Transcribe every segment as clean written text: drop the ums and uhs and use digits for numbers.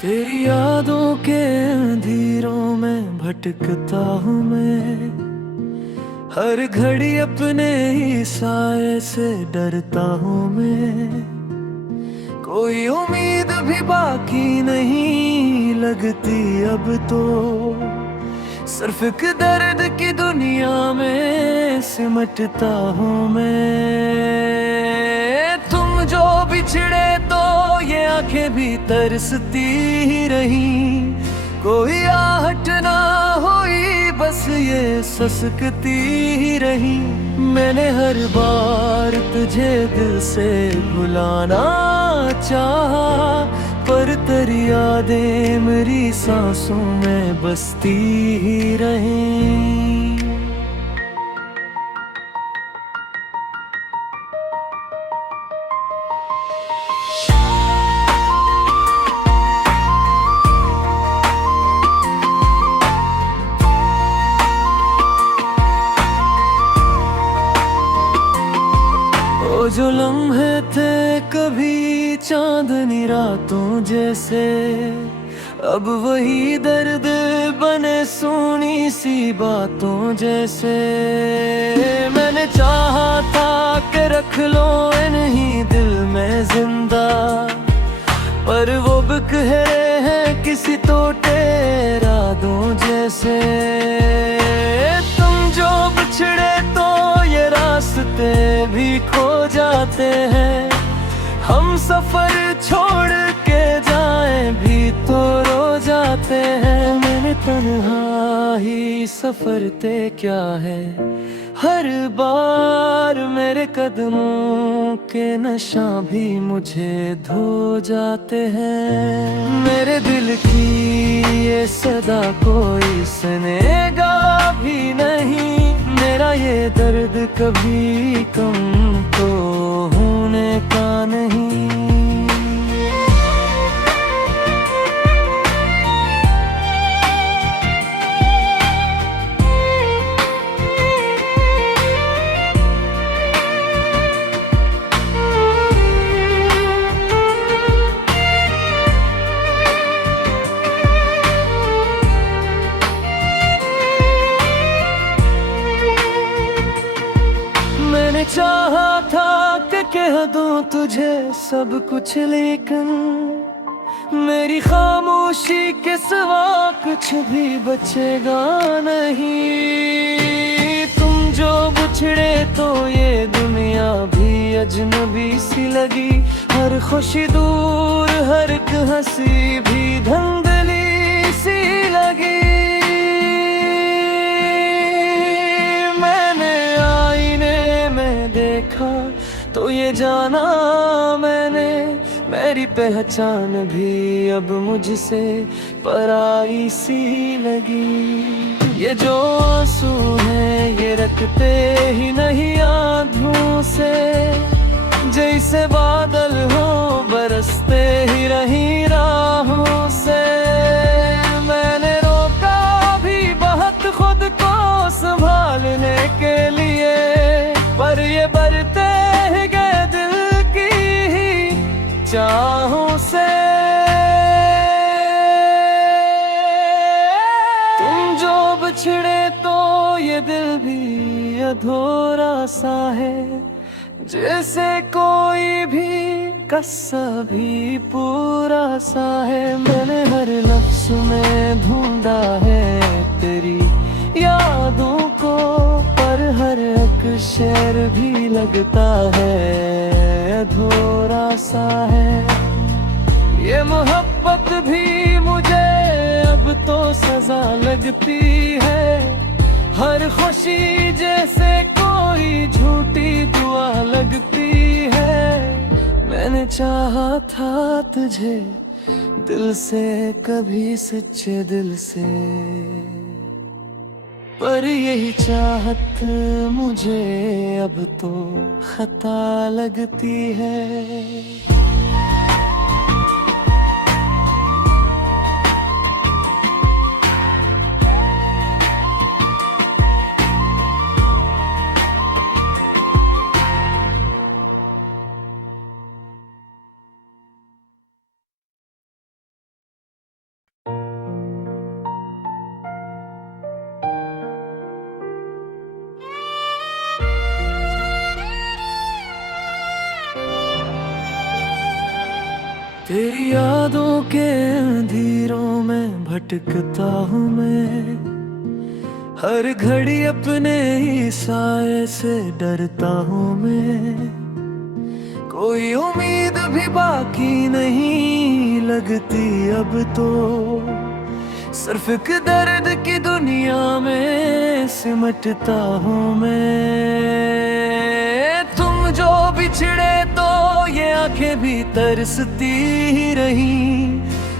तेरी यादों के अंधेरों में भटकता हूँ मैं। हर घड़ी अपने ही साए से डरता हूँ मैं। कोई उम्मीद भी बाकी नहीं लगती अब तो। सिर्फ एक दर्द की दुनिया में सिमटता हूँ मैं। तुम जो बिछड़े तो ये आंखें भी तरसती ही रही। कोई आहट ना हुई, बस ये ससकती ही रही। मैंने हर बार तुझे दिल से भुलाना चाहा, पर तेरी यादें मेरी सांसों में बसती ही रहीं। वो जो लम्हे थे कभी चांदनी रातों जैसे, अब वही दर्द बने सुनी सी बातों जैसे। मैंने चाहा था कि रख लो इन्हीं दिल में जिंदा, पर वो बिक रहे हैं किसी टोटे इरादों जैसे। तुम जो बिछड़े तो ये रास्ते भी खो जाते हैं। हम सफर छोड़ के जाएं भी तो रो जाते हैं। मैंने तन्हा ही सफर तय क्या है, हर बार मेरे कदमों के नशा भी मुझे धो जाते हैं। मेरे दिल की ये सदा कोई सुनेगा भी नहीं। मेरा ये दर्द कभी कम तो होने का नहीं। मैंने चाहा था कि कह दूं तुझे सब कुछ, लेकिन मेरी खामोशी के सिवा कुछ भी बचेगा नहीं। तुम जो बिछड़े तो ये दुनिया भी अजनबी सी लगी। हर खुशी दूर, हर एक हंसी भी धुंधली सी लगी। देखा तो ये जाना मैंने, मेरी पहचान भी अब मुझसे पराई सी लगी। ये जो आंसू हैं ये रखते ही नहीं आँखों से, जैसे बादल हो बरसते ही रही राहों से। मैंने रोका भी बहुत खुद को संभालने के लिए, पर ये बढ़ते ही गए दिल की ही चाहों से। तुम जो बिछड़े तो ये दिल भी अधूरा सा है, जैसे कोई भी कस्सा भी पूरा सा है। मैंने हर लफ्ज़ में ढूंढा है तेरी यादों को, पर हर एक शेर भी लगता है अधूरा सा है। ये मोहब्बत भी मुझे अब तो सजा लगती है। हर खुशी जैसे कोई झूठी दुआ लगती है। मैंने चाहा था तुझे दिल से, कभी सच्चे दिल से, पर यही चाहत मुझे अब तो खता लगती है। तेरी यादों के अंधेरों में भटकता हूँ मैं, हर घड़ी अपने ही साए से डरता हूँ मैं। कोई उम्मीद भी बाकी नहीं लगती अब तो, सिर्फ एक दर्द की दुनिया में सिमटता हूँ मैं। तुम जो बिछड़े तो ये आंखें भी तरसती ही रही,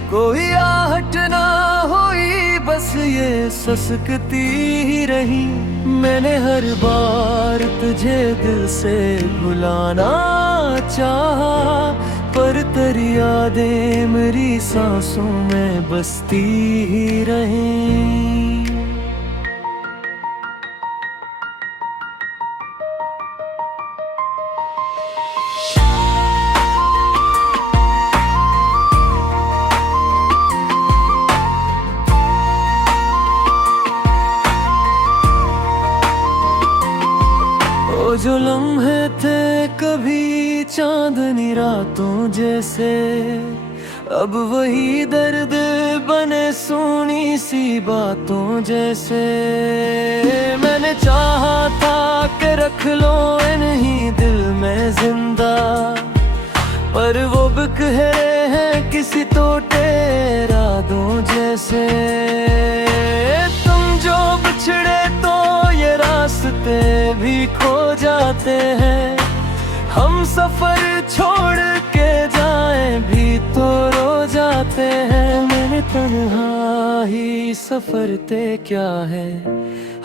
कोई आहट ना हुई बस ये ससकती ही रही। मैंने हर बार तुझे दिल से भुलाना चाहा, पर तेरी यादें मेरी सांसों में बसती ही रहीं। वो जो लम्हे थे कभी चांदनी रातों जैसे, अब वही दर्द बने सुनी सी बातों जैसे। मैंने चाहा था कि रख लो इन्हीं दिल में जिंदा, पर वो बिक हैं किसी टोटे इरादों जैसे। तुम जो बिछड़े तो ये रास्ते भी खो जाते हैं, हम सफर छोड़ के जाएं भी तो रो जाते हैं। मेरे तन्हा ही सफर ते क्या है,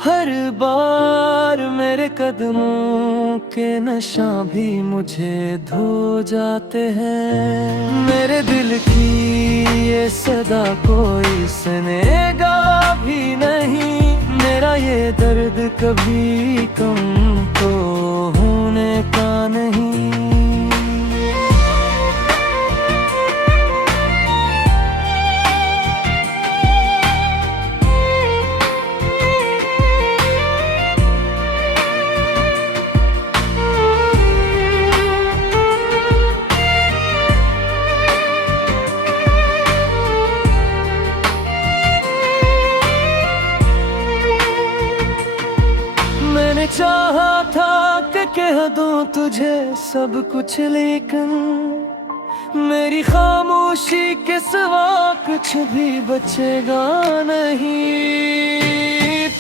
हर बार मेरे कदमों के नशा भी मुझे धो जाते हैं। मेरे दिल की ये सदा कोई सुनेगा भी नहीं, मेरा ये दर्द कभी कम तो होने का नहीं। मैंने चाहा था कि कह दूं तुझे सब कुछ, लेकिन मेरी खामोशी के सिवा कुछ भी बचेगा नहीं।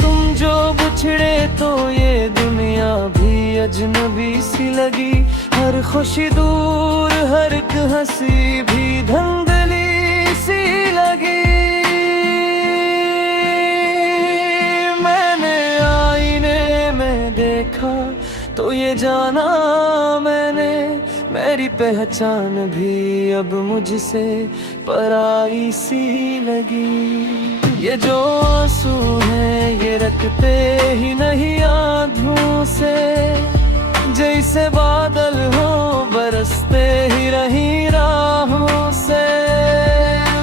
तुम जो बिछड़े तो ये दुनिया भी अजनबी सी लगी, हर खुशी दूर हर एक हंसी भी धुंधली सी लगी। देखा तो ये जाना मैंने, मेरी पहचान भी अब मुझसे पराई सी लगी। ये जो आंसू हैं ये रखते ही नहीं आँखों से, जैसे बादल हो बरसते ही रही राहों से।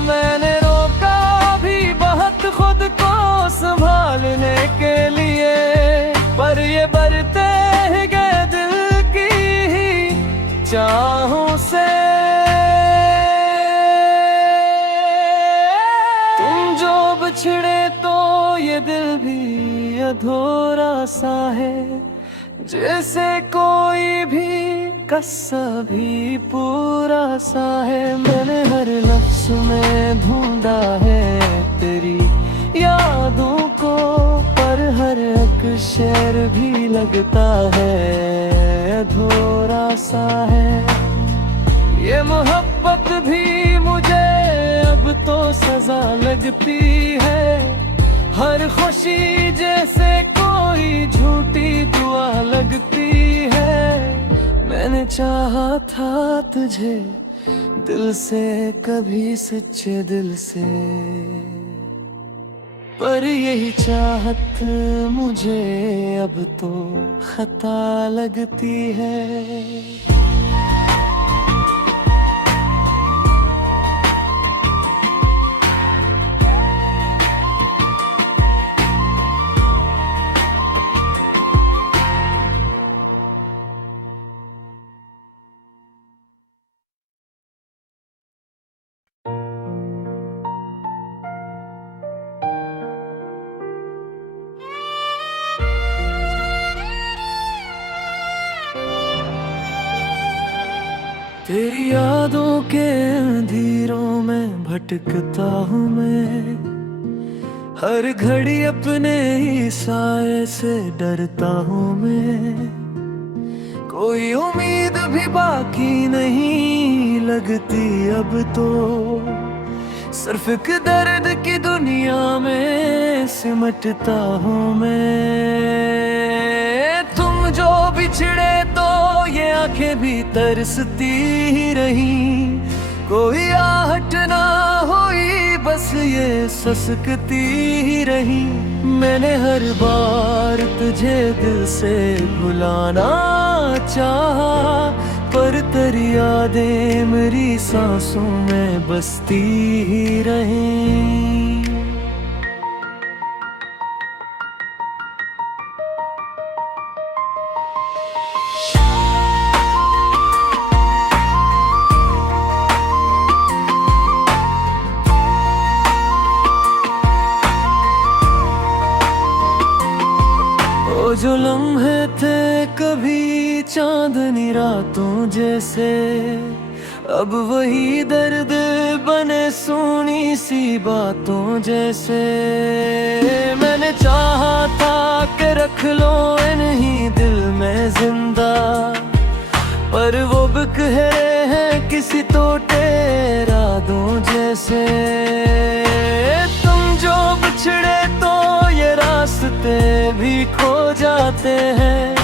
मैंने रोका भी बहुत खुद को संभालने के लिए, पर ये बढ़ते ही गए दिल की ही चाहों से। तुम जो बिछड़े तो ये दिल भी अधूरा सा है, जैसे कोई भी कस्सा भी पूरा सा है। मैंने हर लफ्ज़ में ढूंढा है तेरी यादों को, पर हर एक शेर भी लगता है अधूरा सा है। ये मोहब्बत भी मुझे अब तो सजा लगती है, हर खुशी जैसे कोई झूठी दुआ लगती है। मैंने चाहा था तुझे दिल से, कभी सच्चे दिल से, पर यही चाहत मुझे अब तो खता लगती है। तेरी यादों के अंधेरों में भटकता हूँ मैं, हर घड़ी अपने ही साए से डरता हूँ मैं। कोई उम्मीद भी बाकी नहीं लगती अब तो, सिर्फ एक दर्द की दुनिया में सिमटता हूँ मैं। तुम जो बिछड़े तो ये आंखें भी तरसती ही रही, कोई आहट ना हुई बस ये ससकती ही रही। मैंने हर बार तुझे दिल से भुलाना चाहा, पर तेरी यादें मेरी सांसों में बसती ही रहीं। वो जो लम्हे थे कभी चांदनी रातों जैसे, अब वही दर्द बने सुनी सी बातों जैसे। मैंने चाहा था कि रख लो इन्हीं दिल में जिंदा, पर वो बिक रहे हैं किसी टोटे इरादों जैसे। तुम जो बिछड़े तो ये रास्ते भी खो जाते हैं,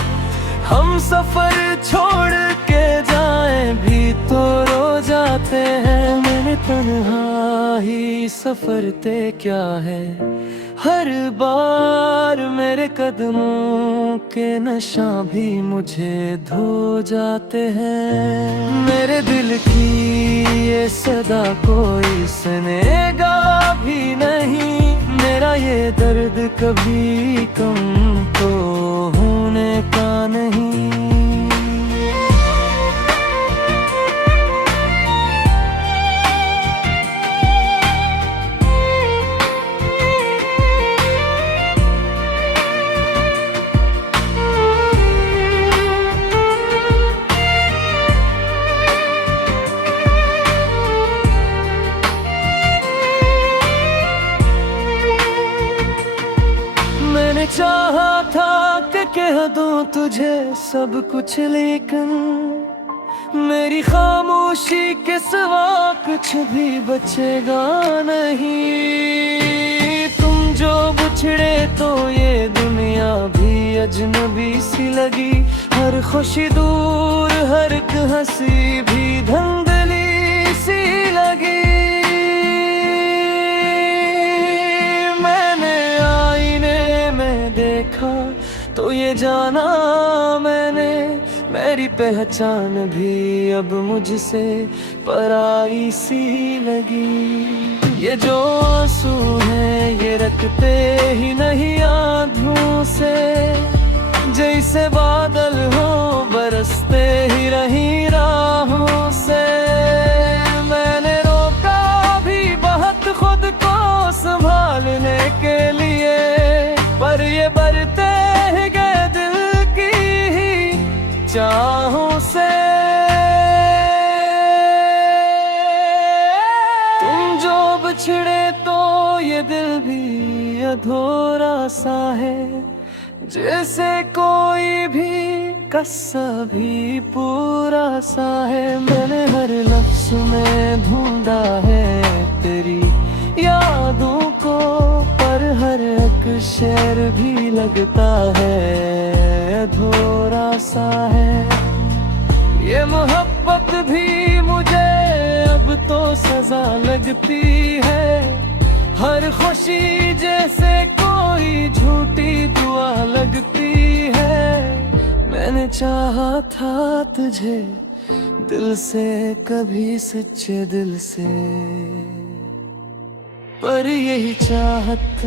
हम सफर छोड़ के जाएं भी तो रो जाते हैं। मैंने तन्हा ही सफर तय क्या है, हर बार मेरे कदमों के नशा भी मुझे धो जाते हैं। मेरे दिल की ये सदा कोई सुनेगा भी नहीं, मेरा ये दर्द कभी कम तो होने का नहीं। मैंने चाहा था कि कह दूं तुझे सब कुछ, लेकिन मेरी खामोशी के सिवा कुछ भी बचेगा नहीं। तुम जो बिछड़े तो ये दुनिया भी अजनबी सी लगी, हर खुशी दूर हर एक हंसी भी धुंधली सी लगी। देखा तो ये जाना मैंने, मेरी पहचान भी अब मुझसे पराई सी लगी। ये जो आंसू हैं ये रखते ही नहीं आंखों से, जैसे बादल हो बरसते ही रही राहों से। मैंने रोका भी बहुत खुद को संभालने के लिए, पर ये बढ़ते ही गए दिल की ही चाहों से। तुम जो बिछड़े तो ये दिल भी अधूरा सा है, जैसे कोई भी कस्सा भी पूरा सा है। मैंने हर लफ्ज़ में ढूंढा है तेरी यादों को, पर हर एक शेर भी लगता है अधूरा सा है। ये मोहब्बत भी मुझे अब तो सजा लगती है, हर खुशी जैसे कोई झूठी दुआ लगती है। मैंने चाहा था तुझे दिल से, कभी सच्चे दिल से, पर यही चाहत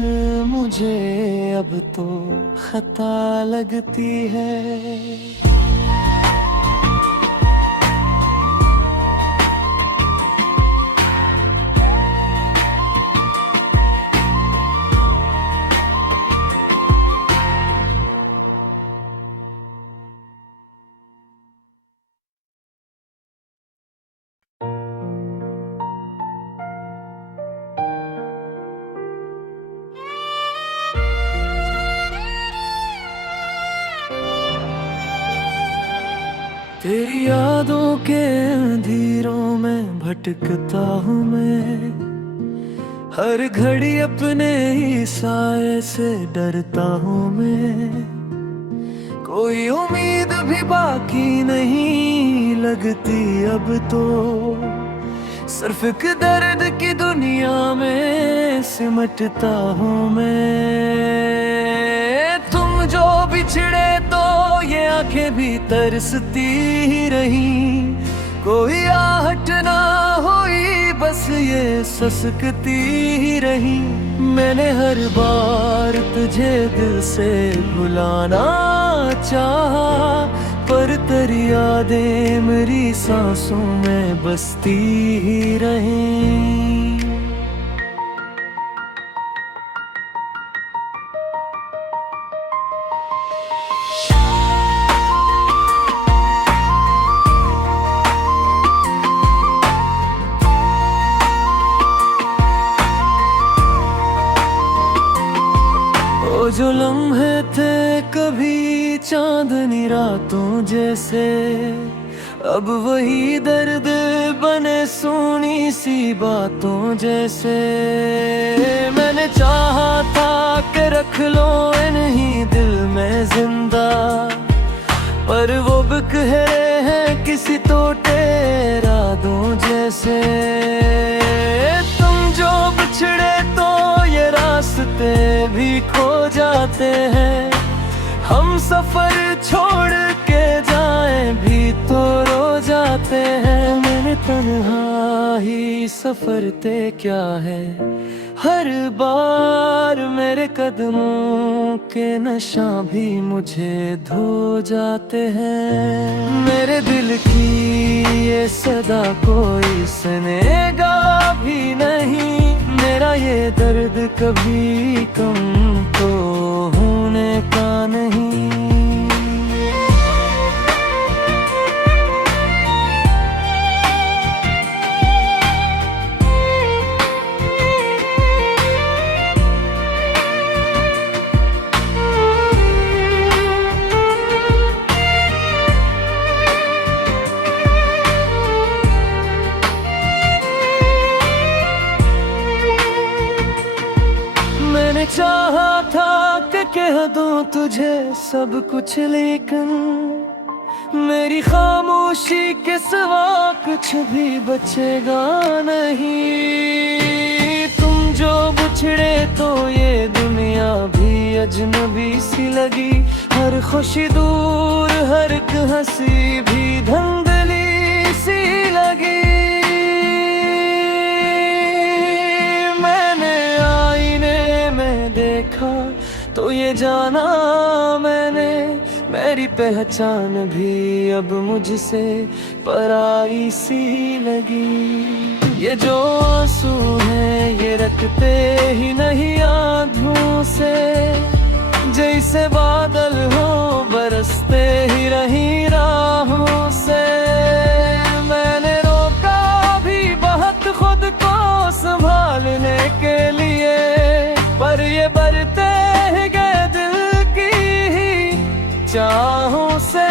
मुझे अब तो खता लगती है। तेरी यादों के अंधेरों में भटकता हूँ मैं, हर घड़ी अपने ही साए से डरता हूँ मैं। कोई उम्मीद भी बाकी नहीं लगती अब तो, सिर्फ एक दर्द की दुनिया में सिमटता हूँ मैं। तुम जो बिछड़े तो ये आंखें भी तरसती ही रही, कोई आहट ना हुई बस ये ससकती ही रही। मैंने हर बार तुझे दिल से भुलाना चाहा, पर तेरी यादें मेरी सांसों में बसती ही रहीं। वो जो लम्हे थे कभी चांदनी रातों जैसे, अब वही दर्द बने सुनी सी बातों जैसे। मैंने चाहा था कि रख लो इन्हीं दिल में जिंदा, पर वो बिक रहे हैं किसी टोटे इरादों जैसे। तुम जो बिछड़े तो ये रास्ते भी खो जाते हैं, हम सफर छोड़ के जाएं भी तो रो जाते हैं। मैंने तन्हा ही सफर ते क्या है, हर बार मेरे कदमों के नशा भी मुझे धो जाते हैं। मेरे दिल की ये सदा कोई सुनेगा भी नहीं, मेरा ये दर्द कभी कम तो होने का नहीं। मैंने चाहा था कि कह दूं तुझे सब कुछ, लेकिन मेरी खामोशी के सिवा कुछ भी बचेगा नहीं। तुम जो बिछड़े तो ये दुनिया भी अजनबी सी लगी, हर खुशी दूर हर एक हंसी भी धुंधली सी लगी। देखा तो ये जाना मैंने, मेरी पहचान भी अब मुझसे पराई सी लगी। ये जो आंसू हैं ये रखते ही नहीं आँखों से, जैसे बादल हो बरसते ही रही राहों से। मैंने रोका भी बहुत खुद को संभालने के लिए, पर ये बढ़ते ही गए दिल की ही चाहों से।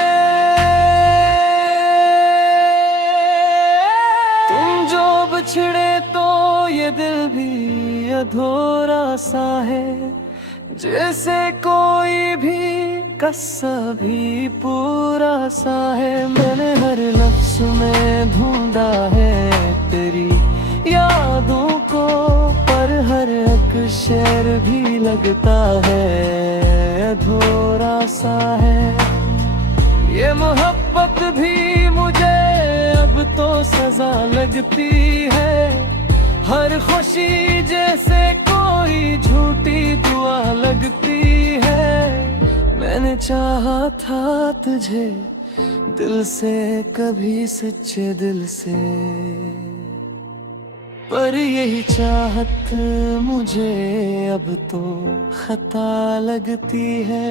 तुम जो बिछड़े तो ये दिल भी अधूरा सा है, जैसे कोई भी कस्सा भी पूरा सा है। मैंने हर लफ्ज़ में ढूंढा है तेरी यादों को, पर हर एक शेर भी लगता है अधूरा सा है। ये मोहब्बत भी मुझे अब तो सजा लगती है, हर खुशी जैसे कोई झूठी दुआ लगती है। मैंने चाहा था तुझे दिल से, कभी सच्चे दिल से, पर यही चाहत मुझे अब तो खता लगती है।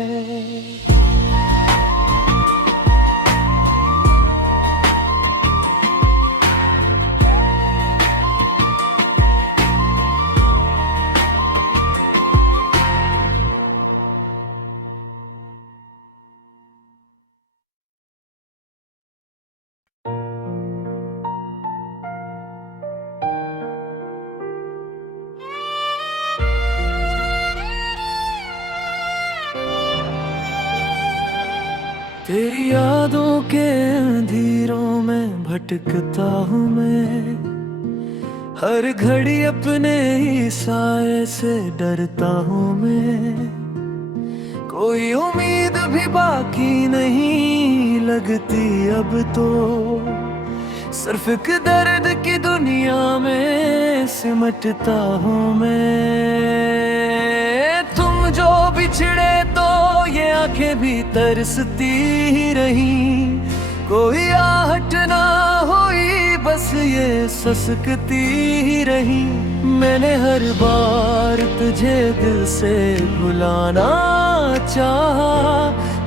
तेरी यादों के अंधेरों में भटकता हूँ मैं, हर घड़ी अपने ही साए से डरता हूँ मैं। कोई उम्मीद भी बाकी नहीं लगती अब तो, सिर्फ एक दर्द की दुनिया में सिमटता हूँ मैं। तुम जो बिछड़े तो ये आंखें भी तरसती ही रही, कोई आहट ना हुई बस ये ससकती ही रही। मैंने हर बार तुझे दिल से भुलाना चाहा,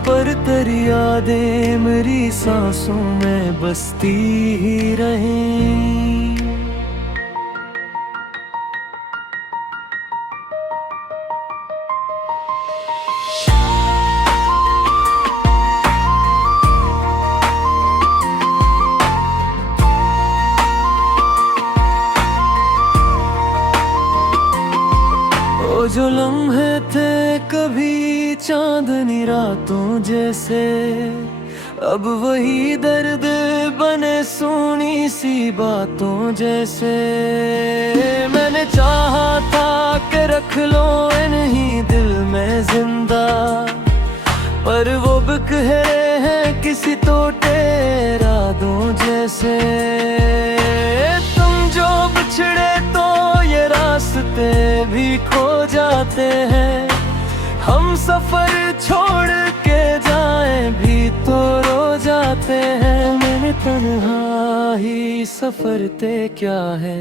पर तेरी यादें मेरी सांसों में बसती ही रहीं। वो जो लम्हे थे कभी चांदनी रातों जैसे, अब वही दर्द बने सुनी सी बातों जैसे। मैंने चाहा था कि रख लो इन्हीं दिल में जिंदा, पर वो बिक रहे हैं किसी तो इरादों जैसे। तुम जो बिछड़े तो ये रास्ते भी खो जाते हैं, हम सफर छोड़ के जाएं भी तो रो जाते हैं। मैंने तन्हा ही सफर तय क्या है,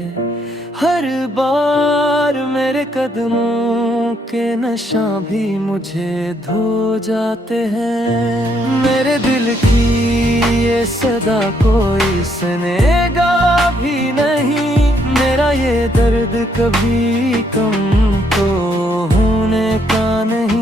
हर बार मेरे कदमों के नशा भी मुझे धो जाते हैं। मेरे दिल की ये सदा कोई सुनेगा भी नहीं, मेरा ये दर्द कभी कम तो होने का नहीं।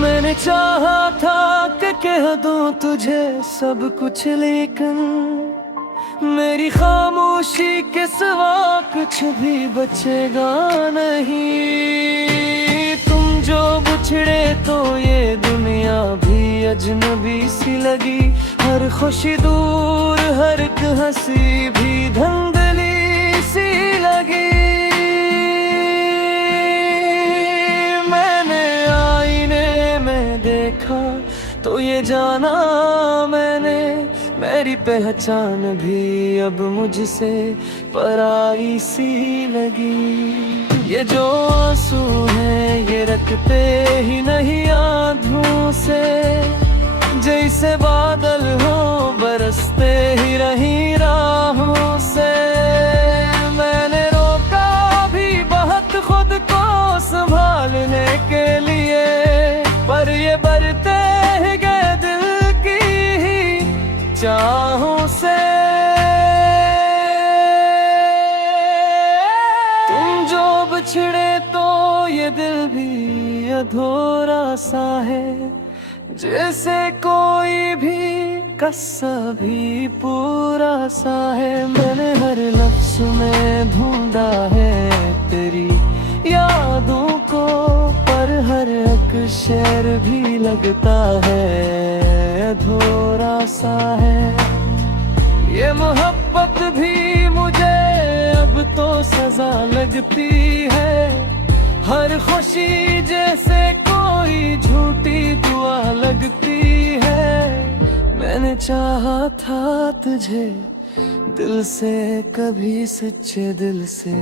मैंने चाहा था कि कह दूं तुझे सब कुछ, लेकिन मेरी खामोशी के सिवा कुछ भी बचेगा नहीं। तुम जो बिछड़े तो ये दुनिया भी अजनबी सी लगी, हर खुशी दूर हर एक हंसी भी धुंधली सी लगी। देखा तो ये जाना मैंने, मेरी पहचान भी अब मुझसे पराई सी लगी। ये जो आंसू हैं ये रखते ही नहीं आंधों से, जैसे बादल हो बरसते ही रही राहों से। मैंने रोका भी बहुत खुद को संभालने के लिए, पर ये बढ़ते ही गए दिल की ही चाहों से। तुम जो बिछड़े तो ये दिल भी अधूरा सा है, जैसे कोई भी कस्सा भी पूरा सा है। मैंने हर लफ्ज़ में ढूंढा है तेरी यादों को, पर हर एक शेर भी लगता है अधूरा सा है। ये मोहब्बत भी मुझे अब तो सजा लगती है, हर खुशी जैसे कोई झूठी दुआ लगती है। मैंने चाहा था तुझे दिल से, कभी सच्चे दिल से,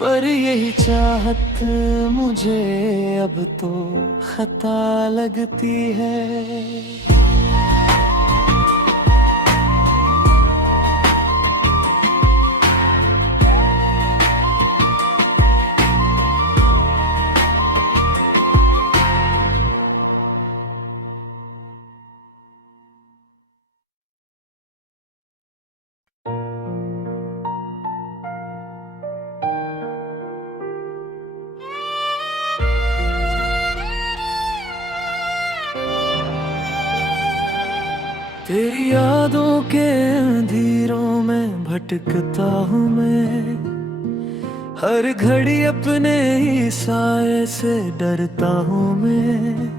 पर यही चाहत मुझे अब तो खता लगती है। तेरी यादों के अंधेरों में भटकता हूँ मैं, हर घड़ी अपने ही साए से डरता हूँ मैं।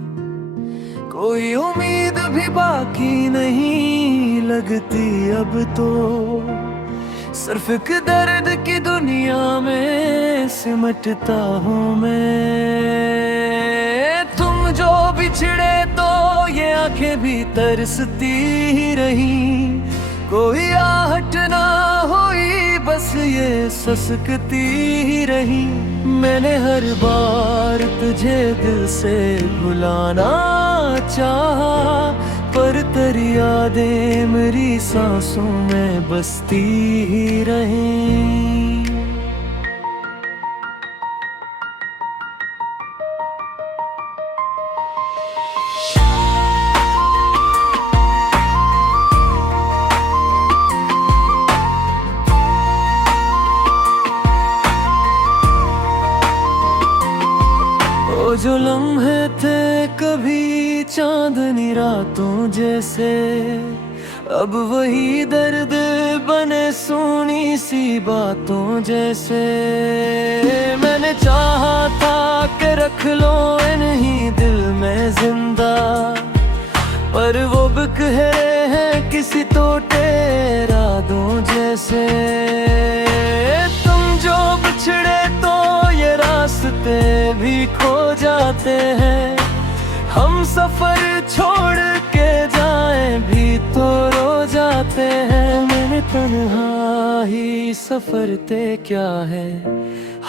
कोई उम्मीद भी बाकी नहीं लगती अब तो, सिर्फ एक दर्द की दुनिया में सिमटता हूँ मैं। तुम जो बिछड़े तो ये आंखें भी तरसती ही रही, कोई आहट ना हुई बस ये ससकती ही रही। मैंने हर बार तुझे दिल से भुलाना चाहा, पर तेरी यादें मेरी सांसों में बसती ही रहीं। वो जो लम्हे थे कभी चांदनी रातों जैसे, अब वही दर्द बने सुनी सी बातों जैसे। मैंने चाहा था कि रख लो इन्हीं दिल में जिंदा, पर वो बिक रहे हैं किसी टोटे इरादों जैसे। तुम जो बिछड़े तो ये रास्ते भी खो जाते हैं, हम सफर छोड़ के जाएं भी तो रो जाते हैं। मैंने तन्हा ही सफर तय क्या है,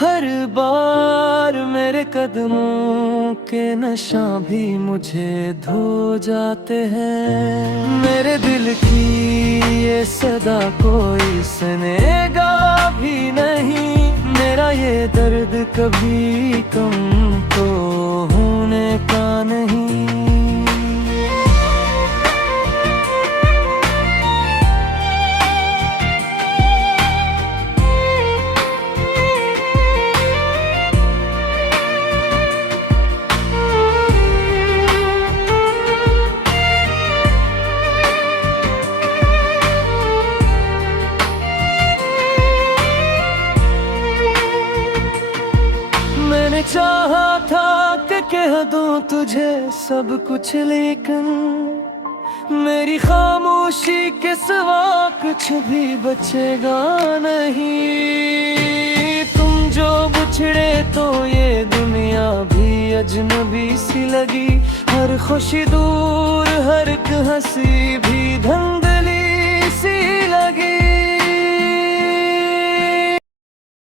हर बार मेरे कदमों के नशा भी मुझे धो जाते हैं। मेरे दिल की ये सदा कोई सुनेगा भी नहीं, मेरा ये दर्द कभी कम तो होने का नहीं। मैंने चाहा था कि कह दूं तुझे सब कुछ, लेकिन मेरी खामोशी के सिवा कुछ भी बचेगा नहीं। तुम जो बिछड़े तो ये दुनिया भी अजनबी सी लगी, हर खुशी दूर हर एक हंसी भी